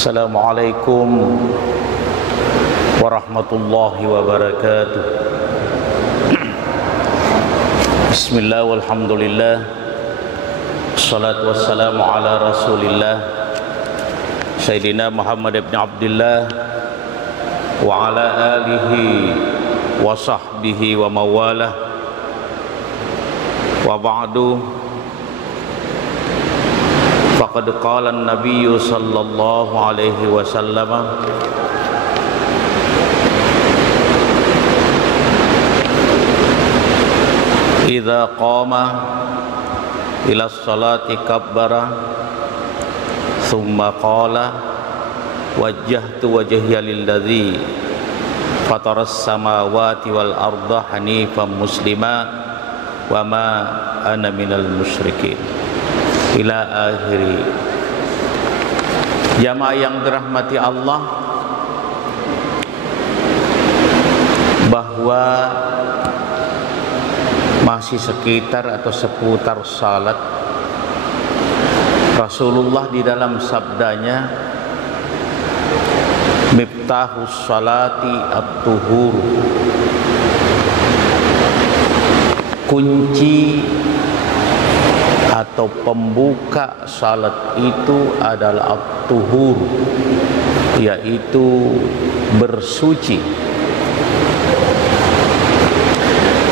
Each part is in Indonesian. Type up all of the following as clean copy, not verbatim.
Assalamualaikum warahmatullahi wabarakatuh. Bismillah walhamdulillah, assalatu wassalamu ala rasulillah Sayyidina Muhammad ibn Abdillah wa ala alihi wa sahbihi wa mawalah. Wa ba'du, faqad qala an-nabiy sallallahu alaihi wasallam idza qama ila as-salati kabbara thumma qala wajjahtu wajhiya lilladzi fatara as-samawati wal arda hanifan muslima wa ma ana minal musyrikin ila akhiri. Jamaah yang dirahmati Allah, bahwa masih sekitar atau seputar salat, Rasulullah di dalam sabdanya, miftahus salati at-tuhur, kunci atau pembuka salat itu adalah at-tuhur, yaitu bersuci.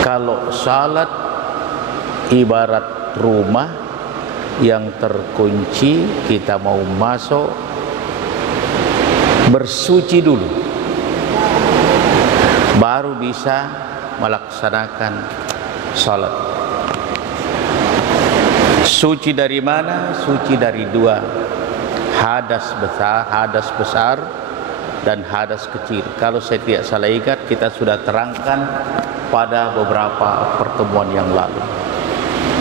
Kalau salat ibarat rumah yang terkunci, kita mau masuk bersuci dulu, baru bisa melaksanakan salat. Suci dari mana? Suci dari dua, hadas besar dan hadas kecil. Kalau saya tidak salah ingat, kita sudah terangkan pada beberapa pertemuan yang lalu,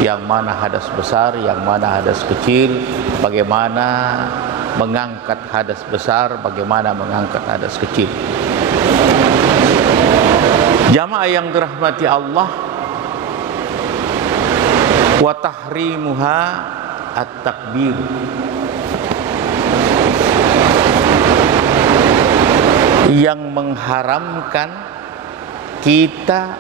yang mana hadas besar, yang mana hadas kecil, bagaimana mengangkat hadas besar, bagaimana mengangkat hadas kecil. Jamaah yang dirahmati Allah, wa tahrimuha at-takbir, yang mengharamkan kita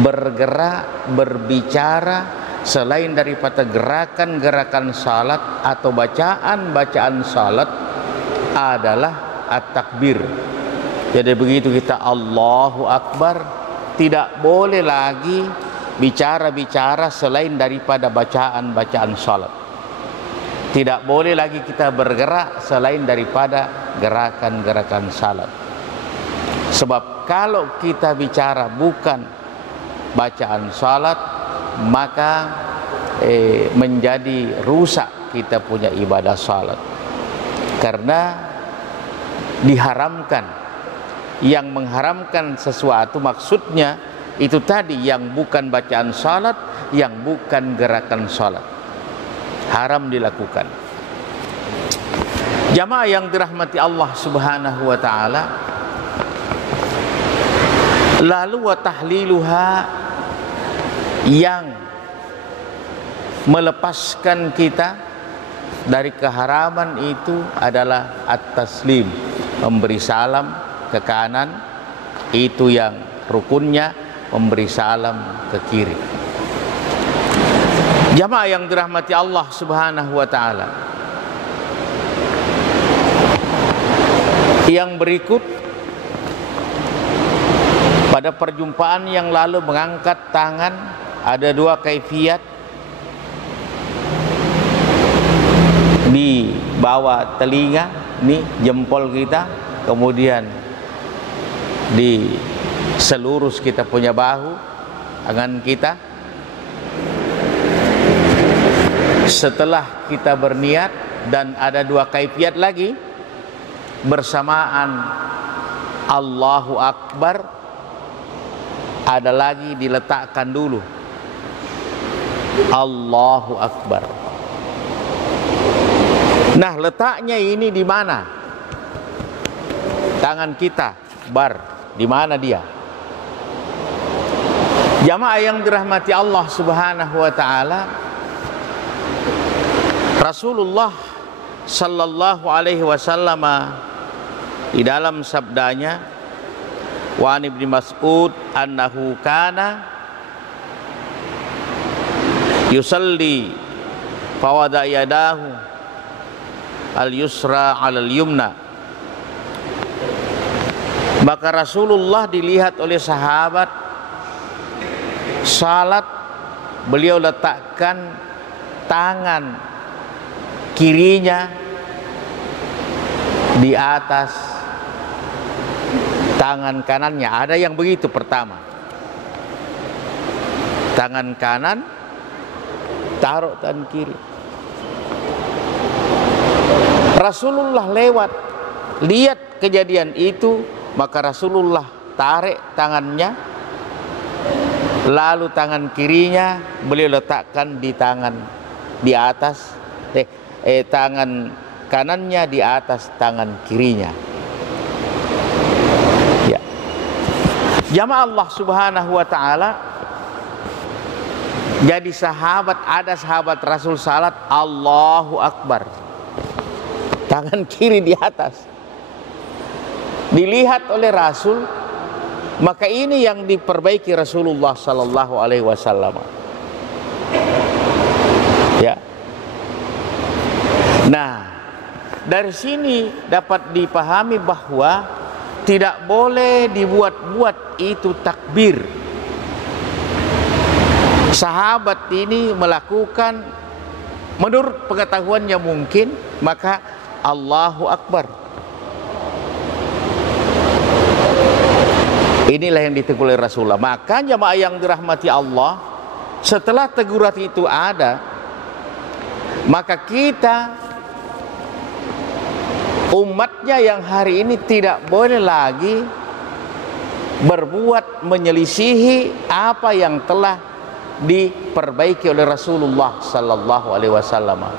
bergerak, berbicara selain daripada gerakan-gerakan salat atau bacaan-bacaan salat adalah at-takbir. Jadi begitu kita Allahu Akbar, tidak boleh lagi bicara-bicara selain daripada bacaan-bacaan salat. Tidak boleh lagi kita bergerak selain daripada gerakan-gerakan salat. Sebab kalau kita bicara bukan bacaan salat, maka menjadi rusak kita punya ibadah salat. Karena diharamkan, yang mengharamkan sesuatu maksudnya itu tadi yang bukan bacaan salat, yang bukan gerakan salat, haram dilakukan. Jamaah yang dirahmati Allah Subhanahu wa taala, lalu wa tahliluha, yang melepaskan kita dari keharaman itu adalah at-taslim, memberi salam ke kanan, itu yang rukunnya, memberi salam ke kiri. Jamaah yang dirahmati Allah Subhanahu wa taala, yang berikut, pada perjumpaan yang lalu mengangkat tangan ada dua kaifiat, di bawah telinga, nih jempol kita, kemudian di selurus kita punya bahu, tangan kita. Setelah kita berniat, dan ada dua kaifiat lagi, bersamaan Allahu Akbar, ada lagi diletakkan dulu Allahu Akbar. Nah, letaknya ini di mana? Tangan kita, bar, di mana dia? Jamaah yang dirahmati Allah Subhanahu wa taala, Rasulullah sallallahu alaihi wasallam di dalam sabdanya, wa an Ibnu Mas'ud annahu kana yusalli fawada yadahu al-yusra 'ala al-yumna. Maka Rasulullah dilihat oleh sahabat salat, beliau letakkan tangan kirinya di atas tangan kanannya. Ada yang begitu pertama, tangan kanan taruh tangan kiri. Rasulullah lewat, lihat kejadian itu, maka Rasulullah tarik tangannya, lalu tangan kirinya beliau letakkan di atas tangan kanannya di atas tangan kirinya. Ya. Jamaah Allah Subhanahu wa taala, jadi ada sahabat Rasul salat Allahu Akbar, tangan kiri di atas. Dilihat oleh Rasul, maka ini yang diperbaiki Rasulullah sallallahu alaihi wasallam. Ya. Nah, dari sini dapat dipahami bahwa tidak boleh dibuat-buat itu takbir. Sahabat ini melakukan menurut pengetahuannya mungkin, maka Allahu Akbar. Inilah yang ditegur oleh Rasulullah. Maka jamaah yang dirahmati Allah, setelah teguran itu ada, maka kita umatnya yang hari ini tidak boleh lagi berbuat menyelisihi apa yang telah diperbaiki oleh Rasulullah sallallahu alaihi wasallam.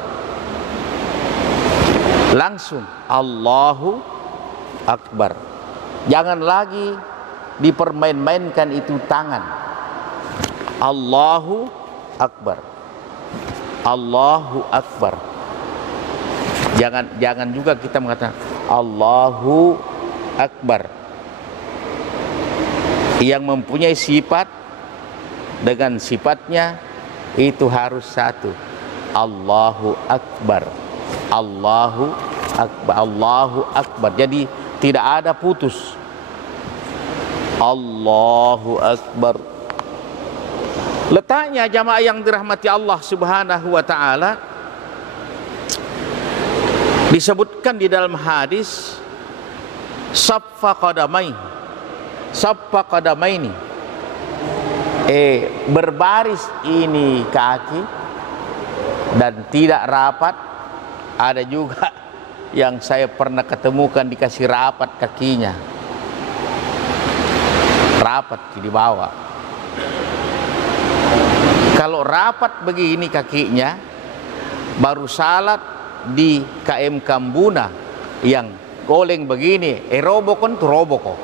Langsung Allahu Akbar. Jangan lagi dipermain-mainkan itu tangan. Allahu Akbar. Allahu Akbar. Jangan juga kita mengatakan Allahu Akbar yang mempunyai sifat dengan sifatnya itu harus satu. Allahu Akbar. Allahu Akbar. Allahu Akbar. Jadi tidak ada putus. Allahu Akbar. Letaknya jamaah yang dirahmati Allah Subhanahu wa taala, disebutkan di dalam hadis saffa qadamaini, berbaris ini kaki dan tidak rapat. Ada juga yang saya pernah ketemukan dikasih rapat kakinya, rapat di bawah. Kalau rapat begini kakinya, baru salat di KM Kambuna yang goleng begini, robokon tuh roboko,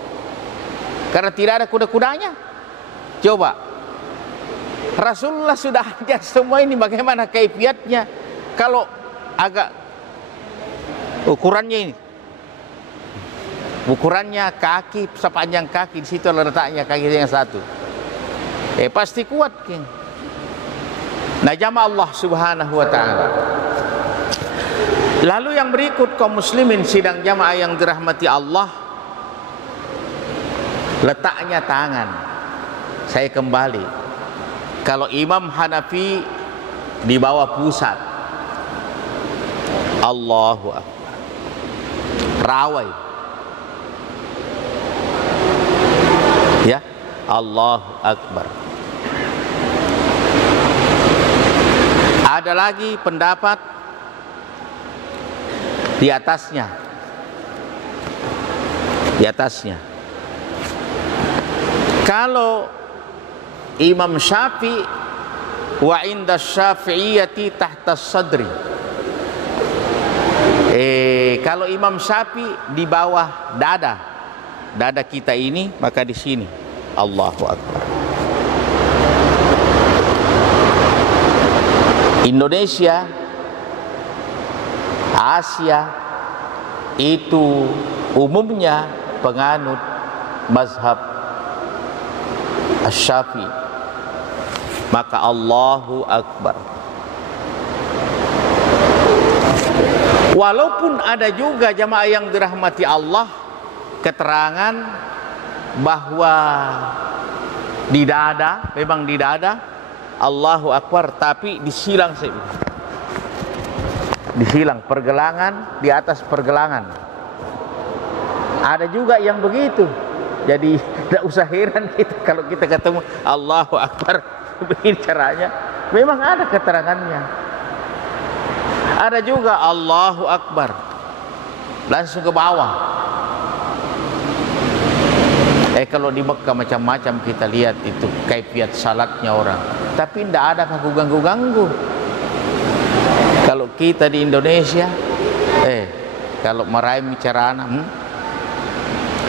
karena tidak ada kuda-kudanya. Coba Rasulullah sudah ajar semua ini, bagaimana kaifiatnya kalau agak ukurannya ini, ukurannya kaki sepanjang kaki, di situ letaknya kaki yang satu, pasti kuat kan. Nah, jamaah Allah Subhanahu wa taala, lalu yang berikut kaum muslimin sidang jamaah yang dirahmati Allah, letaknya tangan. Saya kembali, kalau Imam Hanafi di bawah pusat, Allahu Akbar. Rawai, ya, Allahu Akbar. Ada lagi pendapat di atasnya, kalau Imam Syafi'i, wa inda Syafi'iyati tahta sadri, kalau Imam Syafi'i di bawah dada kita ini, maka di sini Allahu Akbar. Indonesia Asia itu umumnya penganut mazhab Asy-Syafi'i, maka Allahu Akbar. Walaupun ada juga jamaah yang dirahmati Allah keterangan bahwa di dada, memang di dada Allahu Akbar, tapi disilang, disilang pergelangan, di atas pergelangan. Ada juga yang begitu. Jadi tidak usah heran kita kalau kita ketemu Allahu Akbar begini caranya. Memang ada keterangannya. Ada juga Allahu Akbar langsung ke bawah. Kalau di Mekah macam-macam kita lihat itu kaifiat salatnya orang, tapi tidak ada kaku ganggu-ganggu. Kalau kita di Indonesia, kalau meraih bicara anak,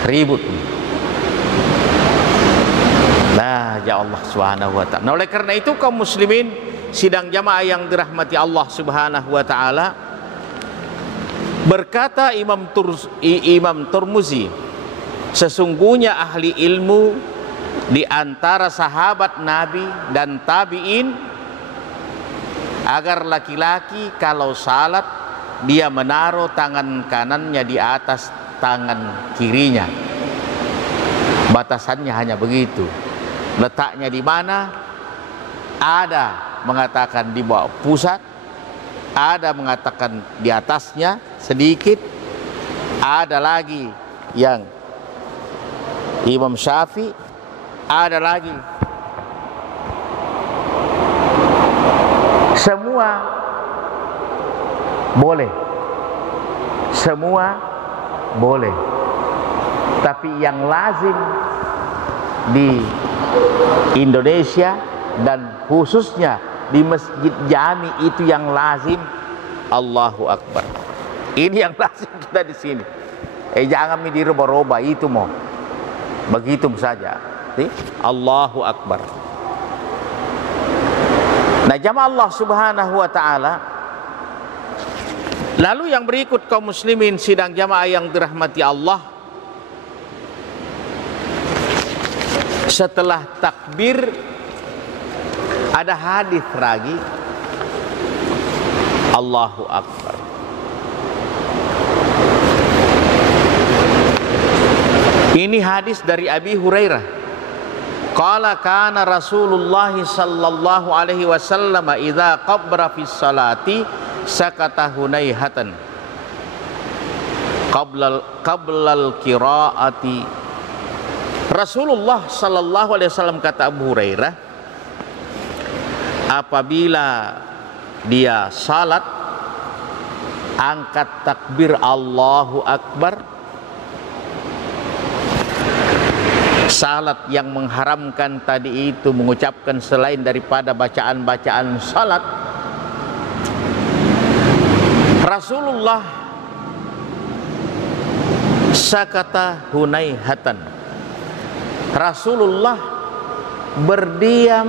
ribut. Nah, ya Allah Subhanahu wa ta'ala. Nah, oleh karena itu kaum muslimin sidang jamaah yang dirahmati Allah Subhanahu wa ta'ala, berkata Imam Tirmizi, sesungguhnya ahli ilmu di antara sahabat Nabi dan tabi'in agar laki-laki kalau salat dia menaruh tangan kanannya di atas tangan kirinya. Batasannya hanya begitu. Letaknya di mana? Ada mengatakan di bawah pusat, ada mengatakan di atasnya sedikit, ada lagi yang Imam Syafi'i, ada lagi. Semua boleh, semua boleh, tapi yang lazim di Indonesia dan khususnya di masjid jami itu yang lazim Allahu Akbar. Ini yang lazim kita di sini. Jangan dirubah-rubah itu mau. Begitu saja. Allahu Akbar. Nah, jamaah Allah Subhanahu wa ta'ala, lalu yang berikut kaum muslimin sidang jamaah yang dirahmati Allah, setelah takbir ada hadis lagi Allahu Akbar. Ini hadis dari Abi Hurairah. Qala kana Rasulullah sallallahu alaihi wasallam idza qabbara fis salati sakata hunaihatan qabla al-qiraati. Rasulullah sallallahu alaihi wasallam, kata Abu Hurairah, apabila dia salat angkat takbir Allahu Akbar. Salat yang mengharamkan tadi itu mengucapkan selain daripada bacaan-bacaan salat, Rasulullah sakata hunaihatan. Rasulullah berdiam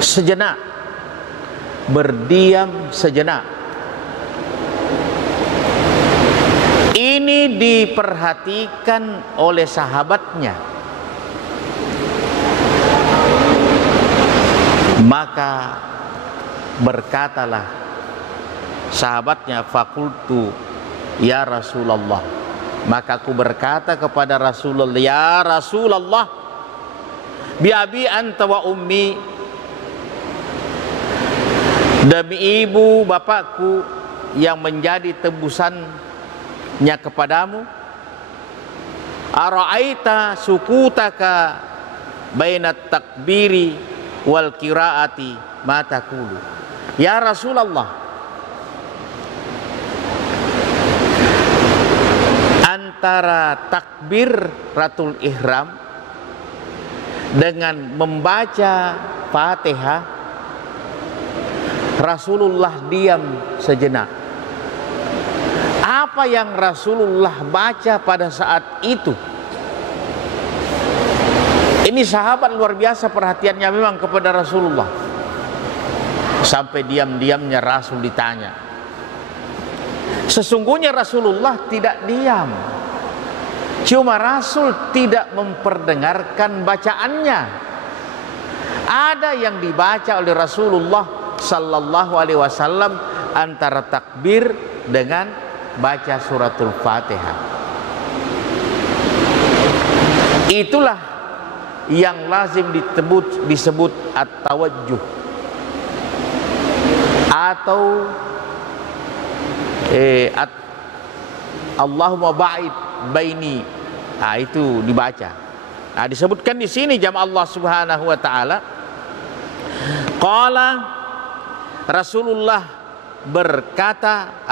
sejenak, berdiam sejenak. Ini diperhatikan oleh sahabatnya. Maka berkatalah sahabatnya, fakultu ya Rasulullah. Maka aku berkata kepada Rasulullah, ya Rasulullah, bi abi anta wa ummi, demi ibu bapakku yang menjadi tebusannya kepadamu, ara'aita sukutaka bainat takbiri wal qiraati ma taqulu. Ya Rasulullah, antara takbiratul ihram dengan membaca Fatihah, Rasulullah diam sejenak. Apa yang Rasulullah baca pada saat itu? Ini sahabat luar biasa perhatiannya memang kepada Rasulullah. Sampai diam-diamnya Rasul ditanya, Sesungguhnya Rasulullah tidak diam, cuma Rasul tidak memperdengarkan bacaannya. Ada yang dibaca oleh Rasulullah sallallahu alaihi wasallam antara takbir dengan baca suratul Fatihah. Itulah yang lazim disebut at-tawajjuh atau Allahumma ba'id baini. Itu dibaca. Disebutkan di sini jamaah Allah Subhanahu wa taala, qala Rasulullah berkata,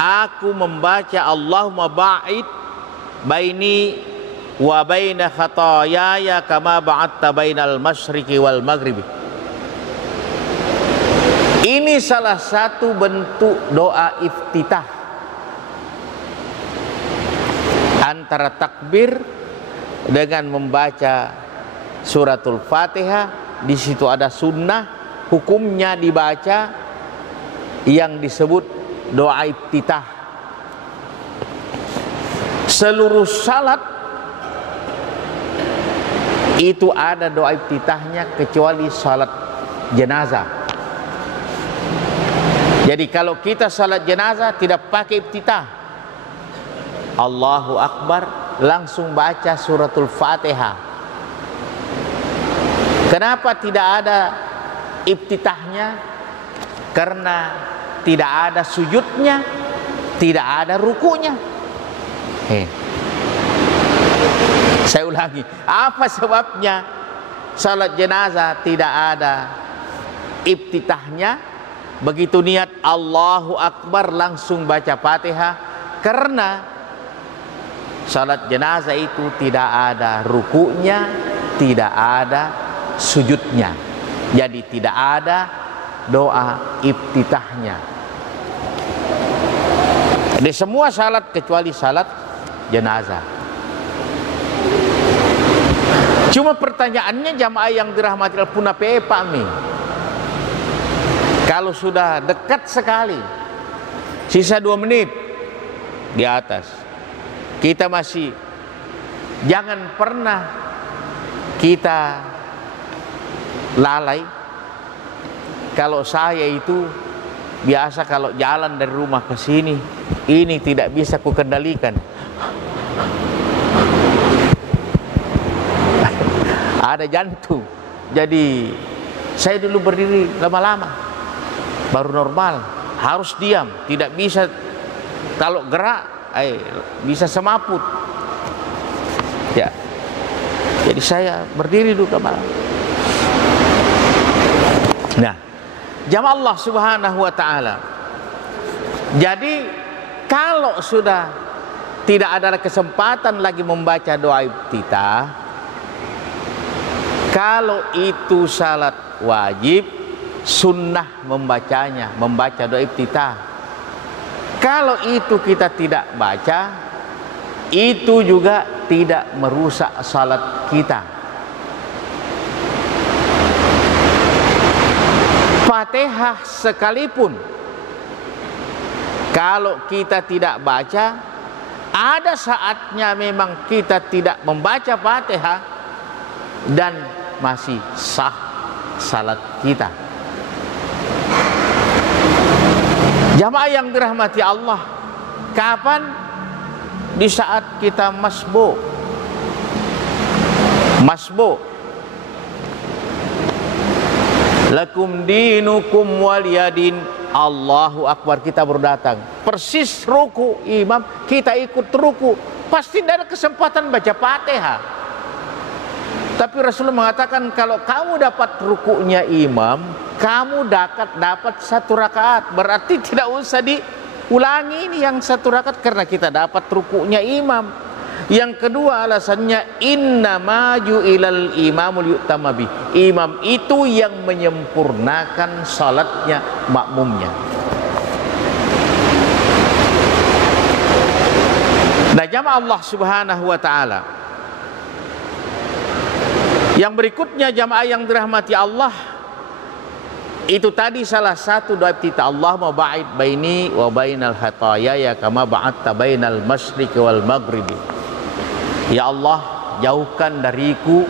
aku membaca Allahumma ba'id baini wa baina khataayaya kama ba'adta bainal masyriqi wal maghribi. Ini salah satu bentuk doa iftitah antara takbir dengan membaca suratul Fatihah. Di situ ada sunnah, hukumnya dibaca yang disebut doa iftitah. Seluruh salat itu ada doa iftitahnya kecuali salat jenazah. Jadi kalau kita salat jenazah tidak pakai iftitah, Allahu Akbar, langsung baca suratul Fatihah. Kenapa tidak ada iftitahnya? Karena tidak ada sujudnya, tidak ada rukunya. Saya ulangi, apa sebabnya salat jenazah tidak ada iftitahnya? Begitu niat Allahu Akbar langsung baca Fatihah, karena salat jenazah itu tidak ada rukunya, tidak ada sujudnya. Jadi tidak ada doa iftitahnya di semua salat kecuali salat jenazah. Cuma pertanyaannya jamaah yang dirahmati Allah, punapa Pak Mi? Kalau sudah dekat sekali, sisa 2 menit di atas, kita masih, jangan pernah kita lalai. Kalau saya itu biasa kalau jalan dari rumah ke sini, ini tidak bisa kukendalikan. Ada jantung. Jadi saya dulu berdiri lama-lama baru normal, harus diam, tidak bisa, kalau gerak bisa semaput. Ya. Jadi saya berdiri dulu lama. Nah, jamaah Allah Subhanahu wa taala. Jadi kalau sudah tidak ada kesempatan lagi membaca doa iftitah, kalau itu salat wajib, sunnah membacanya, membaca doa iftitah. Kalau itu kita tidak baca, itu juga tidak merusak salat kita. Fatihah sekalipun, kalau kita tidak baca, ada saatnya memang kita tidak membaca Fatihah dan masih sah salat kita. Jamaah yang dirahmati Allah, kapan? Di saat kita masbu. Lakum dinukum waliyadin. Allahu Akbar, kita baru datang. Persis ruku imam, kita ikut ruku. Pasti tidak ada kesempatan baca Fatihah. Tapi Rasulullah mengatakan kalau kamu dapat rukunya imam, kamu dapat 1 rakaat. Berarti tidak usah diulangi ini yang 1 rakaat, karena kita dapat rukunya imam. Yang kedua alasannya, inna maju ilal imamul yu'tamma bih. Imam itu yang menyempurnakan salatnya makmumnya. Nah, jamaah Allah Subhanahu wa taala, yang berikutnya jamaah yang dirahmati Allah, Itu tadi salah satu doa iftitah. Allahumma ba'id baini wa bainal khataayaa kama ba'adta bainal masyriqi wal maghribi. Ya Allah, jauhkan dariku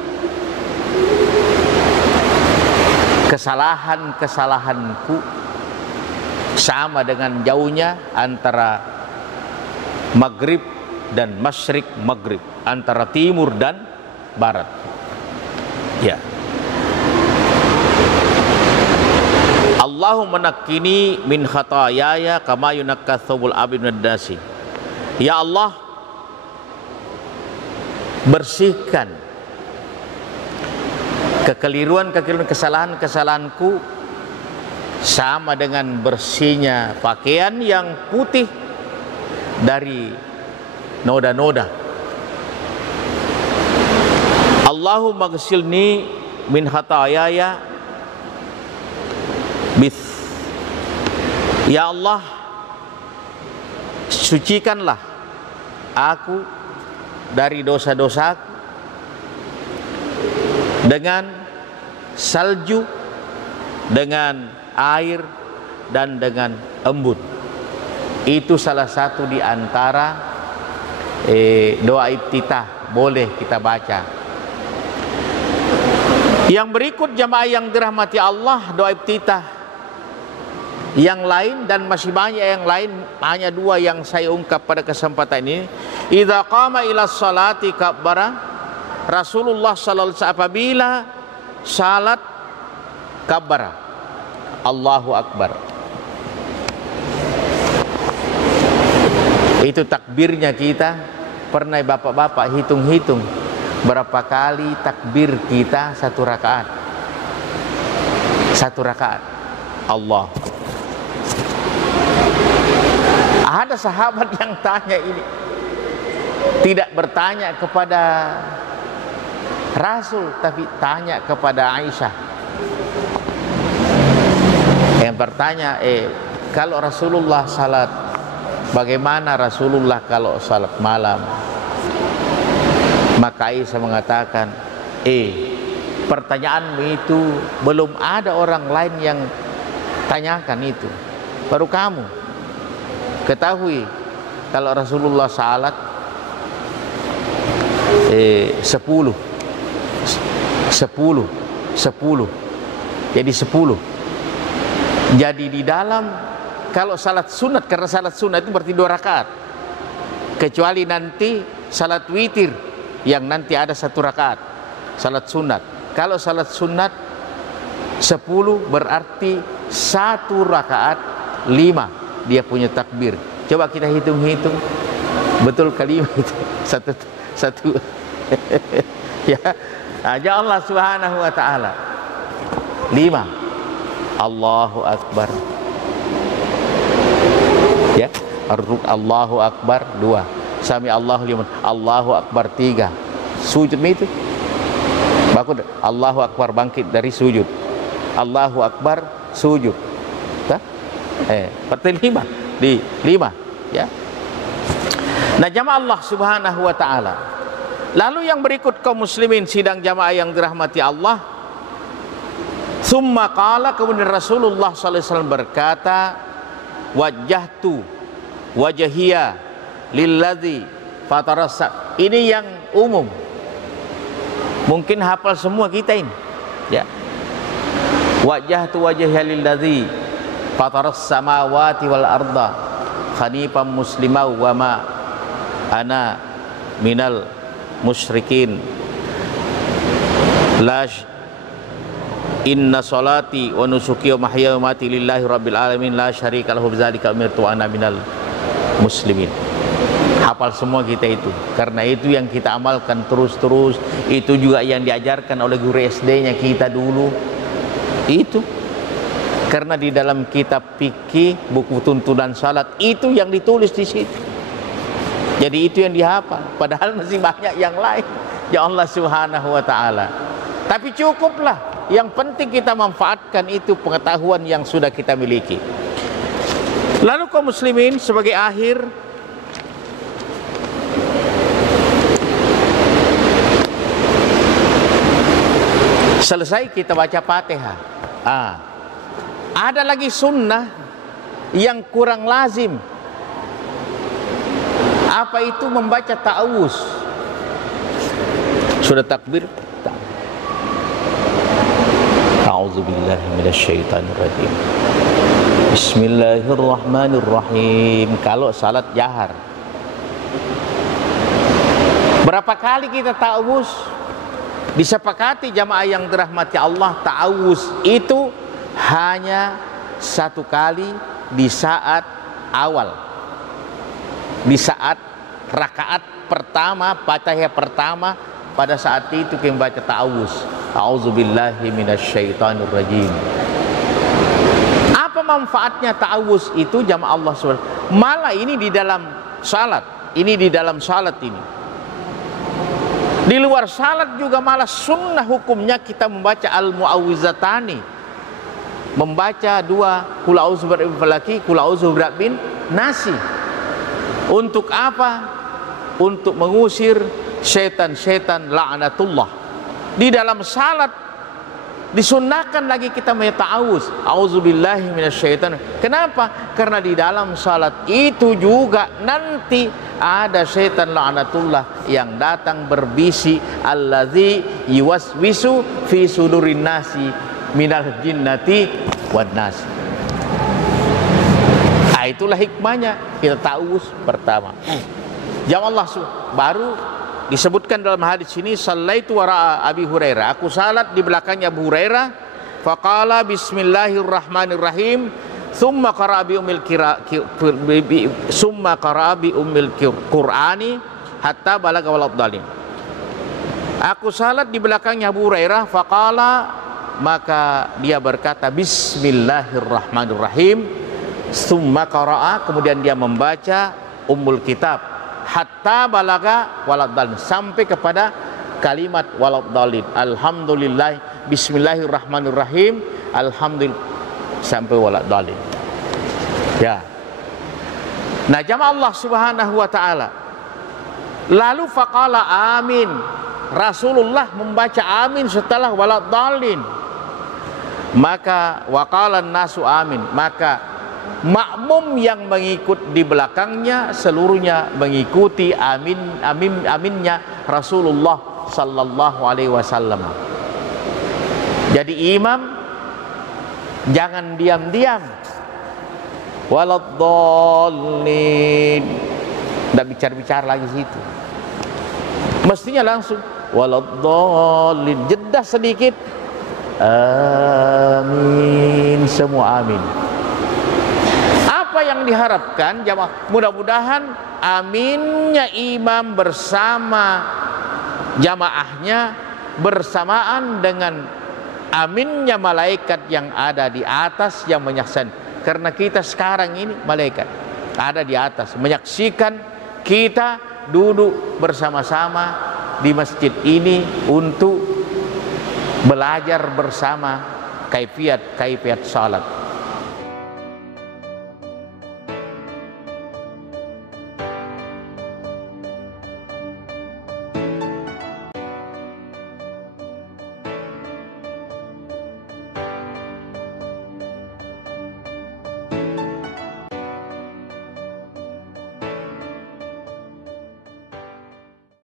kesalahan-kesalahanku sama dengan jauhnya antara maghrib dan masyrik maghrib, antara timur dan barat. Ya. Allahumma naqqini min khataayaya kama yunaqqa thawbul abyad minad dasi. Ya Allah, bersihkan kekeliruan-kekeliruan, kesalahan-kesalahanku sama dengan bersihnya pakaian yang putih dari noda-noda. Allahumma ghsilni min khataayaya bis. Ya Allah, sucikanlah aku dari dosa-dosaku dengan salju, dengan air, dan dengan embun. Itu salah satu di antara doa iftitah, boleh kita baca. Yang berikut jamaah yang dirahmati Allah, doa iftitah yang lain dan masih banyak yang lain, hanya dua yang saya ungkap pada kesempatan ini. Idza qama ila sholati kabbara. Rasulullah sallallahu alaihi wasallam apabila salat kabbara, Allahu akbar. Itu takbirnya kita. Pernah bapak-bapak hitung-hitung berapa kali takbir kita satu rakaat? Satu rakaat. Allah. Ada sahabat yang tanya ini, tidak bertanya kepada Rasul, tapi tanya kepada Aisyah. Yang bertanya, kalau Rasulullah salat, bagaimana Rasulullah kalau salat malam? Maka Aisyah mengatakan, pertanyaanmu itu belum ada orang lain yang tanyakan itu, baru kamu. Ketahui kalau Rasulullah salat 10 jadi 10. Jadi di dalam, kalau salat sunat, karena salat sunat itu berarti 2 rakaat, kecuali nanti salat witir yang nanti ada 1 rakaat salat sunat. Kalau salat sunat 10 berarti 1 rakaat 5 dia punya takbir. Coba kita hitung-hitung, betul kali itu satu ya. Aja Allah Subhanahu wa taala 5. Allahu akbar. Ya, Allahu akbar 2. Sami Allahu liman. Allahu akbar 3. Sujud itu. Bagus. Allahu akbar bangkit dari sujud. Allahu akbar sujud. Berarti 5 di 5 ya. Nah, jamaah Allah Subhanahu wa taala. Lalu yang berikut kaum muslimin sidang jamaah yang dirahmati Allah. Summa qala, kemudian Rasulullah sallallahu alaihi wasallam berkata, wajjahtu wajhiya lilladzi fatarasa. Ini yang umum. Mungkin hafal semua kita ini ya. Wajjahtu wajhiya lilladzi fataras samawati wal arda khanifan muslimau wa ma ana minal musyrikin. Lash inna salati wa nusuki wa mahyaya wa mati lillahi rabbil alamin la syarika lahu bidzalika umirtu ana minal muslimin. Hafal semua kita itu, karena itu yang kita amalkan terus-terus. Itu juga yang diajarkan oleh guru SD-nya kita dulu. Itu karena di dalam kitab fikih, buku tuntunan salat, itu yang ditulis di situ. Jadi itu yang dihafal. Padahal masih banyak yang lain. Ya Allah Subhanahu wa taala. Tapi cukuplah. Yang penting kita manfaatkan itu pengetahuan yang sudah kita miliki. Lalu kaum muslimin, sebagai akhir, selesai kita baca Fatihah. Ada lagi sunnah yang kurang lazim. Apa itu? Membaca ta'awuz. Sudah takbir, a'udzubillahi minasyaitonirrajim, bismillahirrahmanirrahim. Kalau salat jahar, berapa kali kita ta'awuz? Disepakati jamaah yang dirahmati Allah, ta'awuz itu hanya satu kali di saat awal, di saat rakaat pertama, fatihah pertama. Pada saat itu kita membaca ta'awuz, a'udzubillahi minasyaitonirrajim. Apa manfaatnya ta'awuz itu jamaah Allah SWT? Malah ini di dalam salat, ini di dalam salat ini. Di luar salat juga malah sunnah hukumnya kita membaca al-mu'awwizatani, membaca dua qul a'udzu birabbil falaq, qul a'udzu birabbin nasi. Untuk apa? Untuk mengusir syaitan-syaitan la'natullah. Di dalam salat disunnahkan lagi kita ta'awuz, a'udzubillahi minasyaitan. Kenapa? Karena di dalam salat itu juga nanti ada syaitan la'natullah yang datang berbisi, allazi yuwaswisu fi sudurin nasi minal jinnati wan nasi. Itulah hikmahnya kita ta'awuz pertama. Jamaah Allah, baru disebutkan dalam hadis ini, sallaitu wara'a Abi Hurairah, aku salat di belakangnya Abu Hurairah, faqala bismillahirrahmanirrahim, summa qara'a bi ummil Qur'ani hatta balagha waladhdallin. Aku salat di belakangnya Abu Hurairah, faqala, maka dia berkata bismillahirrahmanirrahim, summa qara'a, kemudian dia membaca ummul kitab, hatta balaga waladhdallin, sampai kepada kalimat waladhdallin. Alhamdulillah, bismillahirrahmanirrahim, alhamdulillah, sampai waladhdallin. Ya. Nah, jamaah Allah Subhanahu wa taala. Lalu faqala amin. Rasulullah membaca amin setelah waladhdallin. Maka waqala nasu amin. Maka makmum yang mengikut di belakangnya seluruhnya mengikuti aminnya Rasulullah sallallahu alaihi wasallam. Jadi imam jangan diam-diam, waladhdallin, tidak bicara-bicara lagi situ, mestinya langsung waladhdallin, jeda sedikit, amin, semua amin. Apa yang diharapkan jamaah? Mudah-mudahan aminnya imam bersama jamaahnya bersamaan dengan aminnya malaikat yang ada di atas yang menyaksikan. Karena kita sekarang ini malaikat ada di atas menyaksikan kita duduk bersama-sama di masjid ini untuk belajar bersama kaifiat salat.